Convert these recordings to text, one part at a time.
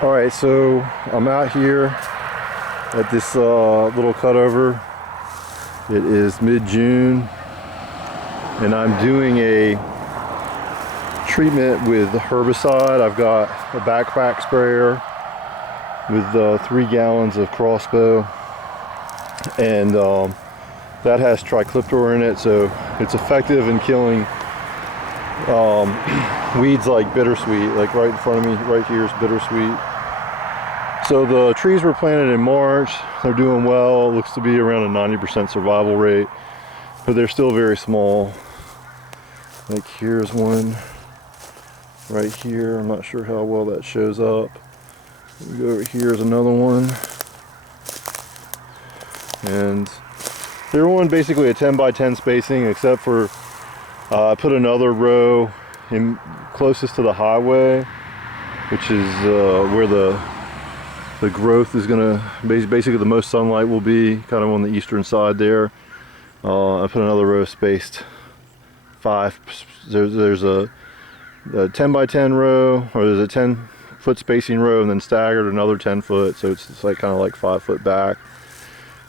All right, so I'm out here at this little cutover. It is mid-June, and I'm doing a treatment with herbicide. I've got a backpack sprayer with 3 gallons of crossbow, and that has tricliptor in it, so it's effective in killing weeds like bittersweet. Like right in front of me, right here is bittersweet. So the trees were planted in March. They're doing well. It looks to be around a 90% survival rate, but they're still very small. Like here's one right here. I'm not sure how well that shows up. We go over here's another one, and they're on basically a 10 by 10 spacing, except for I put another row in closest to the highway, which is where the growth is gonna basically the most sunlight will be, kind of on the eastern side there. I put another row spaced 5. There's a 10 by 10 row, or there's a 10-foot spacing row, and then staggered another 10 foot, so it's like kind of like 5 foot back,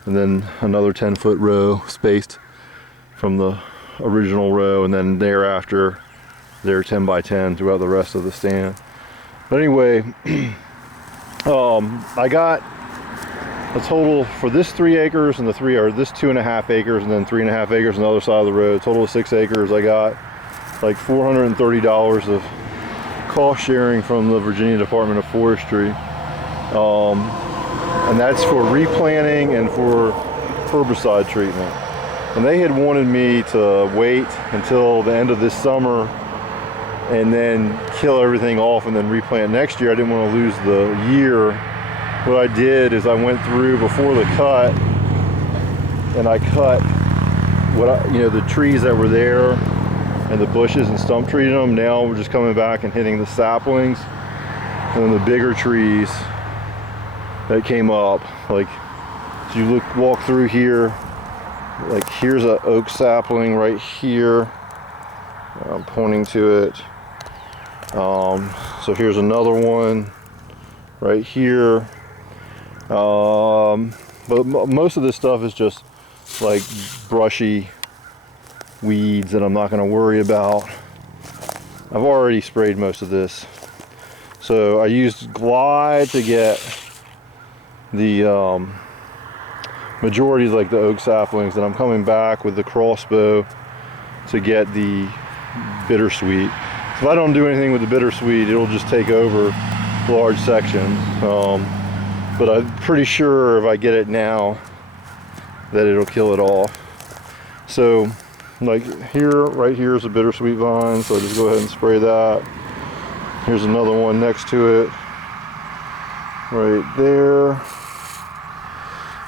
and then another 10-foot row spaced from the original row, and then thereafter they're 10 by 10 throughout the rest of the stand. But anyway, I got a total for this 3 acres and the 3, or this 2.5 acres and then 3.5 acres on the other side of the road, total of 6 acres. I got like $430 of cost sharing from the Virginia Department of Forestry, and that's for replanting and for herbicide treatment. And they had wanted me to wait until the end of this summer and then kill everything off and then replant next year. I didn't want to lose the year. What I did is I went through before the cut, and I cut the trees that were there and the bushes and stump treated them. Now we're just coming back and hitting the saplings, and then the bigger trees that came up. Like, as you walk through here, like here's an oak sapling right here. I'm pointing to it. So here's another one right here. But most of this stuff is just like brushy weeds that I'm not going to worry about. I've already sprayed most of this. So I used Glide to get the majority, like the oak saplings, and I'm coming back with the crossbow to get the bittersweet. If I don't do anything with the bittersweet, it'll just take over large sections. But I'm pretty sure if I get it now that it'll kill it all. So like here, right here is a bittersweet vine, so I just go ahead and spray that. Here's another one next to it right there.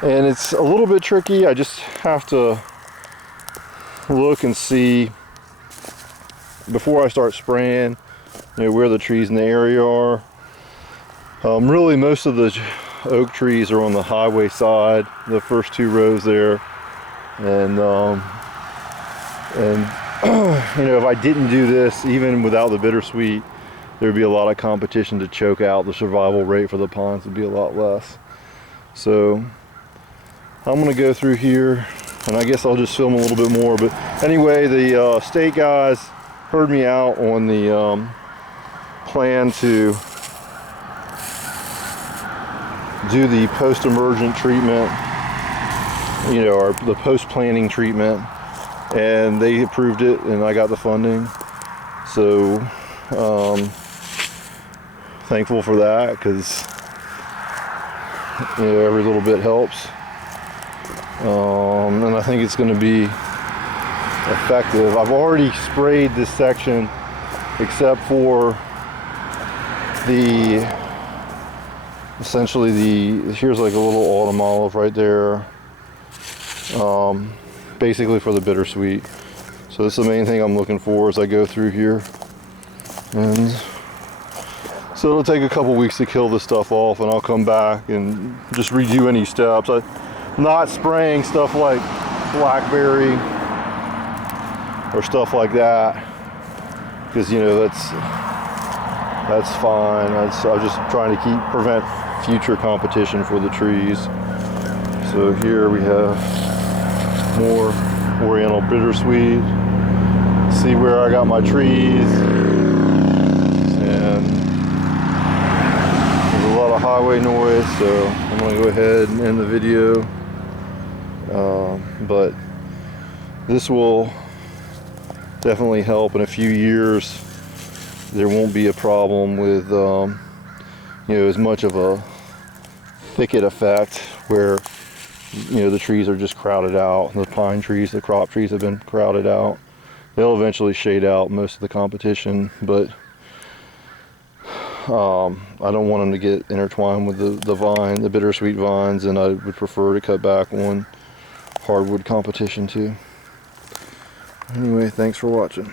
And it's a little bit tricky. I just have to look and see before I start spraying, where the trees in the area are. Really, most of the oak trees are on the highway side, the first 2 rows there, and if I didn't do this, even without the bittersweet, there would be a lot of competition to choke out. The survival rate for the pines would be a lot less. So I'm gonna go through here, and I guess I'll just film a little bit more. But anyway, the state guys heard me out on the plan to do the post-emergent treatment, or the post-planting treatment, and they approved it, and I got the funding. So thankful for that, because every little bit helps. And I think it's going to be effective. I've already sprayed this section, except for essentially here's like a little autumn olive right there, basically for the bittersweet. So this is the main thing I'm looking for as I go through here. And so it'll take a couple weeks to kill this stuff off, and I'll come back and just redo any steps. I'm not spraying stuff like blackberry or stuff like that, because that's that's fine. I'm just trying to prevent future competition for the trees. So here we have more oriental bittersweet. See where I got my trees, and there's a lot of highway noise, so I'm going to go ahead and end the video. But this will definitely help in a few years. There won't be a problem with you know, as much of a thicket effect where, you know, the trees are just crowded out. The pine trees, the crop trees have been crowded out. They'll eventually shade out most of the competition, but I don't want them to get intertwined with the bittersweet vines, and I would prefer to cut back on hardwood competition too. Anyway, thanks for watching.